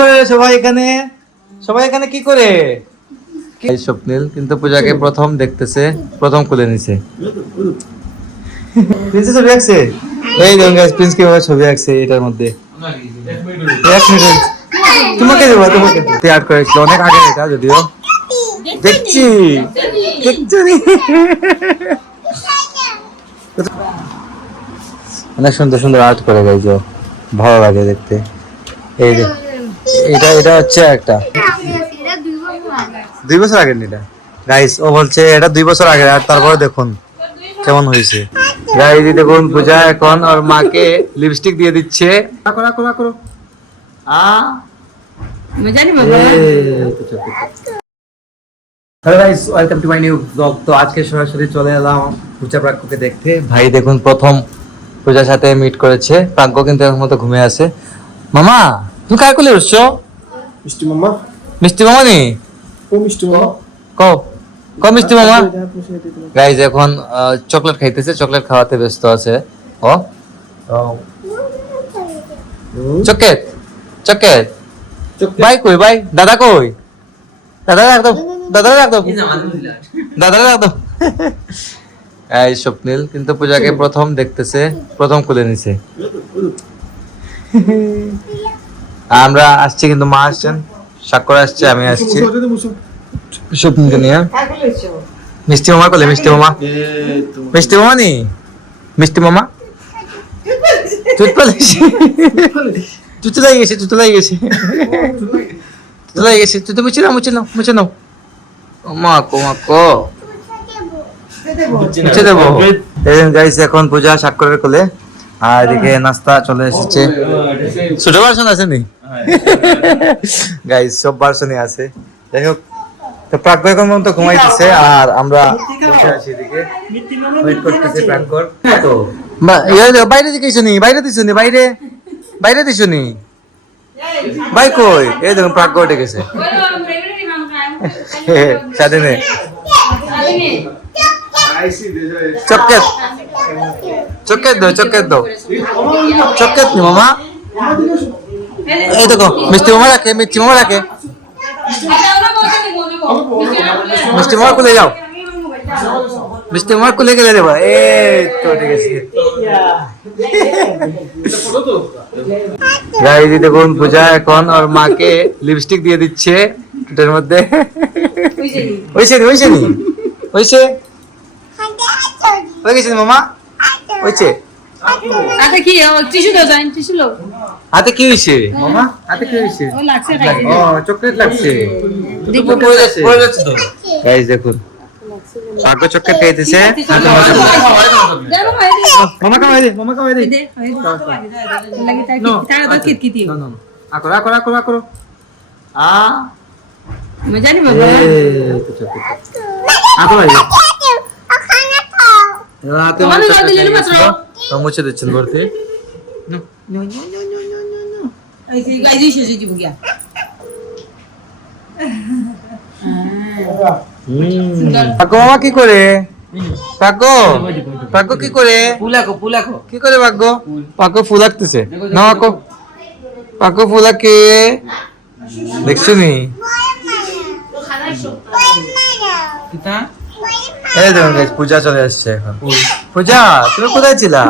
করে সবাই এখানে? সবাই এখানে কি করে? এই স্বপ্নিল কিন্তু পূজাকে প্রথম দেখতেছে, প্রথম খুলে নিছে। প্রিন্সের ছবি আঁকছে। এই দেখুন গাইস, প্রিন্স কিভাবে ছবি আঁকছে এটার মধ্যে। এক মিনিট, তোমাকে দেবো, তোমাকে তৈরি করেছিল অনেক আগে এটা, যদিও দেখছি অনেক সুন্দর সুন্দর আর্ট করে গাইজ, ভালো লাগে দেখতে। এই যে এটা এটা হচ্ছে একটা 2 বছর আগের এটা গাইস, ও বলছে এটা 2 বছর আগে। আর তারপরে দেখুন কেমন হয়েছে গাইস। দেখুন পূজা এখন ওর মাকে লিপস্টিক দিয়ে দিচ্ছে। Hello guys, welcome to my new blog. তো আজকে সরাসরি চলে এলাম পূজা প্রাক্যকে দেখতে। ভাই দেখুন প্রথম পূজার সাথে মিট করেছে। প্রাক্য কিন্তু এখন মতো ঘুমিয়ে আছে। মামা তুমি কার কোলে উঠছো? মিষ্টি মামা। মিষ্টি মামা নি? ও মিষ্টি মামা। কো মিষ্টি মামা। গাইস এখন চকলেট খাইতেছে, চকলেট খাওয়াতে ব্যস্ত আছে ও। চকলেট চকলেট ভাই কই? ভাই দাদা কই? দাদা একদম, দাদা একদম, দাদা একদম। এই স্বপ্নিল কিন্তু পূজাকে প্রথম দেখতেছে, প্রথম খুলে নিছে। আমরা আসছি কিন্তু মা আসছেন, স্বাক্ষর আসছে, আমি আসছি স্বপ্নিলকে নিয়ে। মিষ্টি মামা কোলে, মিষ্টি মামা, মিষ্টি মামা নি? মিষ্টি মামা চুচু লাগে গেছে, চুচু লাগে গেছে, চুচু লাগে গেছে। তুই তো মুছে নাও, মুছে নাও, মুছে নাও। মাকো মুছে দেবো। গাইস এখন পূজা স্বাক্ষরের কোলে, আর এদিকে নাস্তা চলে এসেছে। ছোট ভার্সন আছে নি গাইস, সব ভার্সনই আছে। যাই হোক, তো প্রাক্য এখন পর্যন্ত ঘুমাইতেছে, আর আমরা বসে আছি এদিকে, ওয়েট করতেছি প্রাক্যর। তো বাইরে দিকেছো নি? বাইরে দিছো নি? বাইরে বাইরে দিছো নি? ভাই কই? এই দেখুন প্রাক্য উঠে গেছে স্বাধীনে। চকলেট চকলেট দাও, চকলেট দাও, চকলেট নি মামা? এই দেখো মিষ্টি মামা রাখে, মিষ্টি মামা রাখে, মিষ্টি মামা কুলে যাও, মিষ্টি মামা কুলে গেলে দেবা। এই তো ঠিক আছে গাইস, দেখুন পূজা এখন ওর মাকে লিপস্টিক দিয়ে দিচ্ছে এটার মধ্যে। হইছে নি? হইছে নি? হইছে? হয়ে গেছে মামা? হইছে? হাতে কি টিস্যু দাও, জান টিস্যু দাও। হাতে কি হইছে মামা? হাতে কি হইছে? ও লাগছে খাইছে। ও চকলেট লাগছে। দেখো পড়ে যাচ্ছে তো গাইস, দেখুন প্রাক্য চকলেট খাইতেছে। মামা কামাই দে, মামা কামাই দে। লাগি তাই তারা তো কিতকিতি। আকো আকো আকো আকো আ मैं जानी बाबा আকো ভাই তোমার জলদি লেলে মাত্র তো মুছে দিচ্ছেন করতে। ऐसे गाइस से जी बुगिया কাকু মামা কি করে? কাকু কাকু কি করে? পুলাকো কি করে ভাগ্য? পাকো ফুল আঁকতেছে না? কাকু পাকো ফুল আঁকে দেখছো নি? এই দেখুন গাইস, পূজা চলে আসছে এখন। পূজা তুমি কোথায় ছিলা?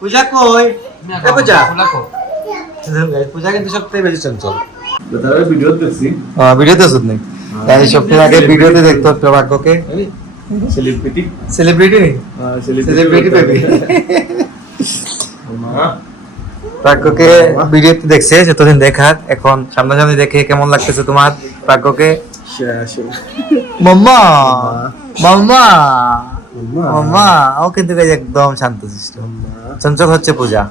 পূজা কই? এ পূজা, পূজা কিন্তু সবথেকে বেশি চঞ্চল। ভিডিওতে আসুন নি? এই সবথেকে আগে ভিডিওতে দেখতো প্রাক্যকে। Celebrity celebrity celebrity baby. প্রাক্যকে ভিডিওতে দেখছে যতদিন দেখার, এখন সামনাসামনি দেখে কেমন লাগতেছে তোমার প্রাক্যকে? মাম্মা মাম্মা মাম্মা, ও কিন্তু একদম শান্তশিষ্ট। চঞ্চল হচ্ছে পূজা,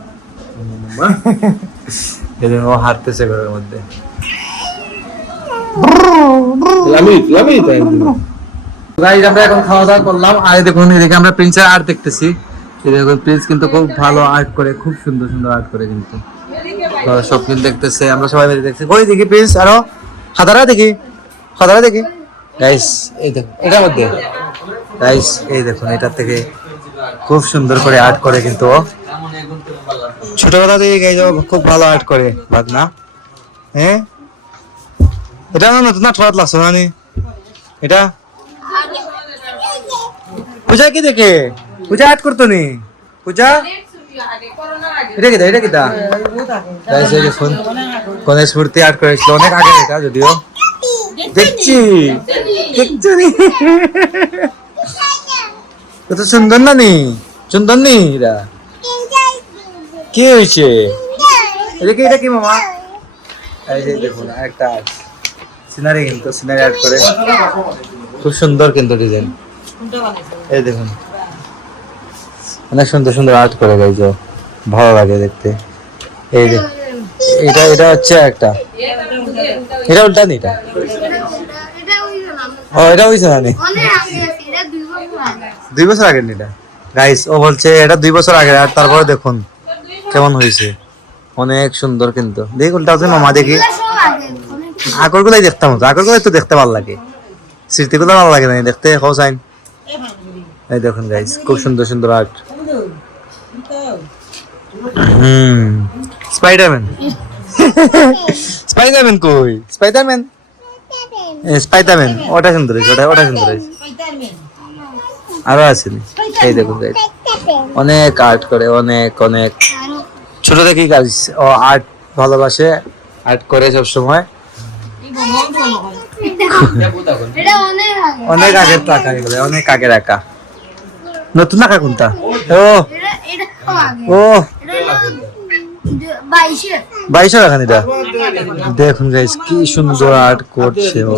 ও হাঁটতেছে ঘরের মধ্যে। আমরা এখন খাওয়া দাওয়া করলাম, আর দেখুন এদিকে আমরা প্রিন্সের আর্ট দেখতেছি। দেখুন প্রিন্স কিন্তু খুব ভালো আর্ট করে, খুব সুন্দর সুন্দর আর্ট করে কিন্তু। সব কিন্তু দেখতেছে, আমরা সবাই মিলে দেখছি। ওই দেখি প্রিন্স, আরো খাতারা দেখি, খাতারা দেখি গাইস। এই দেখুন এটার মধ্যে গাইস, এই দেখুন এটার থেকে খুব সুন্দর করে আর্ট করে কিন্তু। ছোটবেলা থেকে গাইজ খুব ভালো আর্ট করে বাদ না হ্যাঁ এটা না নতুন আর্ট করাত লাগছো না নি? এটা পূজা কি দেখে পূজা আর্ট করতো নি পূজা এটা কিটা এটা কিটা গাইজ এই দেখুন গণেশ মূর্তি আর্ট করেছিল অনেক আগে এটা যদিও দেখছি দেখছি নি কত সুন্দর না নি সুন্দর নি এটা কি হয়েছে এটা কি মামা এই যে দেখুন একটা সিনারি কিন্তু সিনারি আর্ট করে খুব সুন্দর কিন্তু ডিজাইন এই দেখুন অনেক সুন্দর সুন্দর আর্ট করে গাইজ ভালো লাগে দেখতে এই যে এটা হচ্ছে একটা এটা উল্টা নি এটা ও এটা হইছে না নি 2 বছর আগে এটা গাইস ও বলছে এটা 2 বছর আগে আর তারপরে দেখুন কেমন হয়েছে অনেক সুন্দর কিন্তু দেখ উল্টা হচ্ছে মামা দেখি আগরগুলাই দেখতাম আগরগুলাই তো দেখতে ভালো লাগে স্মৃতিগুলো ভালো লাগে না দেখতে হোসাইন এই দেখুন গাইস খুব সুন্দর সুন্দর আর্ট স্পাইডারম্যান স্পাইডারম্যান কই স্পাইডারম্যান স্পাইডারম্যান ওটা সুন্দর হয়েছে ওটা সুন্দর হয়েছে আরো আছে এই দেখুন গাইস অনেক আর্ট করে অনেক অনেক ছোট থেকেই কাজ ও আর্ট ভালোবাসে আর্ট করে সব সময় অনেক আগের টাকা এগুলো অনেক আগের একা নতুন টাকা কোনটা ও 22 টাকা নিটা দেখুন গাইস কি সুন্দর আর্ট করছে ও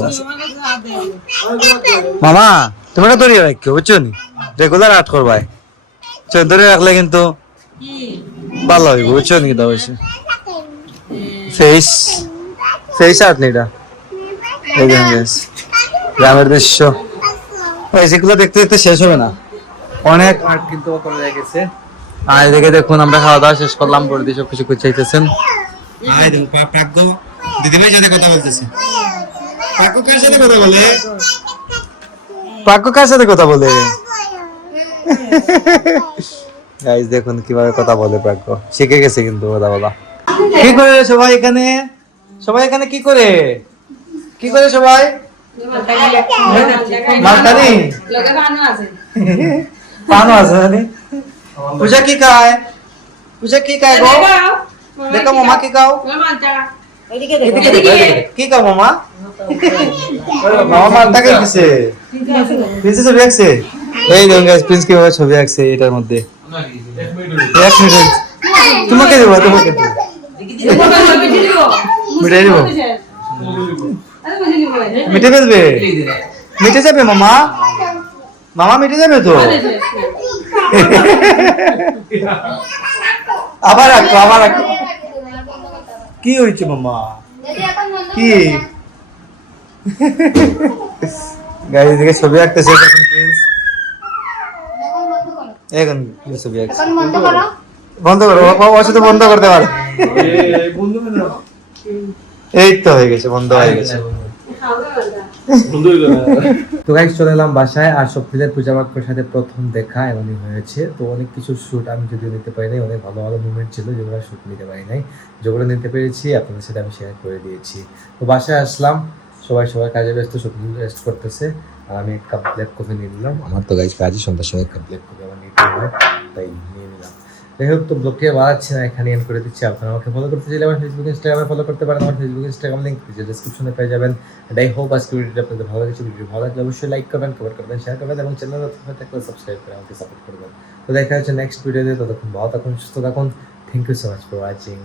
মামা তোমরা ধরে রাখো বুঝছো নি রেগুলার আর্ট করবাই ধরে রাখলে কিন্তু ভালো হইব বুঝছো নি কিন্তু অবশ্যই ফেস ফেস আর্ট নিটা এই দেখুন গাইস গ্রামের দৃশ্য এগুলো দেখতে দেখতে শেষ হবে না অনেক আর্ট কিন্তু করে রেখেছে আর এদিকে দেখুন আমরা খাওয়া দাওয়া শেষ করলাম বর্দি সব কিছু করে চাইতেছেন আয় দেখুন প্রাজ্ঞ দিদিভাইয়ের সাথে কথা বলতেছে প্রাজ্ঞ কার সাথে কথা বলে প্রাজ্ঞ কার সাথে কথা বলে গাইস দেখুন কিভাবে কথা বলে প্রাজ্ঞ শিখে গেছে কিন্তু কথা বলা কি করে সবাই এখানে কি করে সবাই মালটানি পানো আছে মানে পূজা কি খায় গো দেখো মামা কি খাও এদিকে কি খাও মামা মামা মালটা কে দিছে প্রিন্সেস ছবি আঁকছে এই দেখুন গাইস প্রিন্স কিভাবে ছবি আঁকছে এটার মধ্যে 1 মিনিট তোমাকে দেব মিটাই দেব মিটে ফেলবে মিটে যাবে মামা মিটে যাবে তো আবার রাখো কি হয়েছে মামা কি গাইস দিকে ছবি আঁকতেছে এখন প্রিন্স এখন ছবি আঁকছে বন্ধ করো ওসে তো বন্ধ করতে পারে এই তো হয়ে গেছে বন্ধ হয়ে গেছে তো গাইস চলে এলাম বাসায় আর সবথেকে পূজা বাক্যের সাথে প্রথম দেখা এমনই হয়েছে তো অনেক কিছু শুট আমি যদিও নিতে পারি নাই অনেক ভালো ভালো মুভমেন্ট ছিল যেগুলো শুট নিতে পারি নাই যেগুলো নিতে পেরেছি আপনাদের সাথে আমি শেয়ার করে দিয়েছি তো বাসায় আসলাম সবাই কাজে ব্যস্ত সব রেস্ট করতেছে আর আমি এক কাপ ব্ল্যাক কফি নিয়ে নিলাম আমার তো গাইস কাজই সন্ধ্যার সময় এক কাপ ব্ল্যাক কফি আমার নিতে হয় তাই নিয়ে নিলাম যাই হোক তো ব্লগকে বাড়াচ্ছি না এখানে এন্ড করে দিচ্ছি আপনারা আমাকে ফলো করতে চাইলে আমার ফেসবুক ইনস্টাগ্রামে ফলো করতে পারেন আমার ফেসবুক ইনস্টাগ্রাম লিঙ্ক ডিসক্রিপশনে পেয়ে যাবেন এন্ড আই হোপ আজকের ভিডিওটা আপনাদের ভালো লেগেছে ভিডিও ভালো লাগলে অবশ্যই লাইক করবেন কমেন্ট করবেন শেয়ার করবেন এবং চ্যানেল নতুন থাকলে সাবস্ক্রাইব করে আমাকে সাপোর্ট করবেন তো দেখা হচ্ছে নেক্সট ভিডিওতে ততক্ষণ ভালো থাকুন সুস্থ থাকুন thank you so much for watching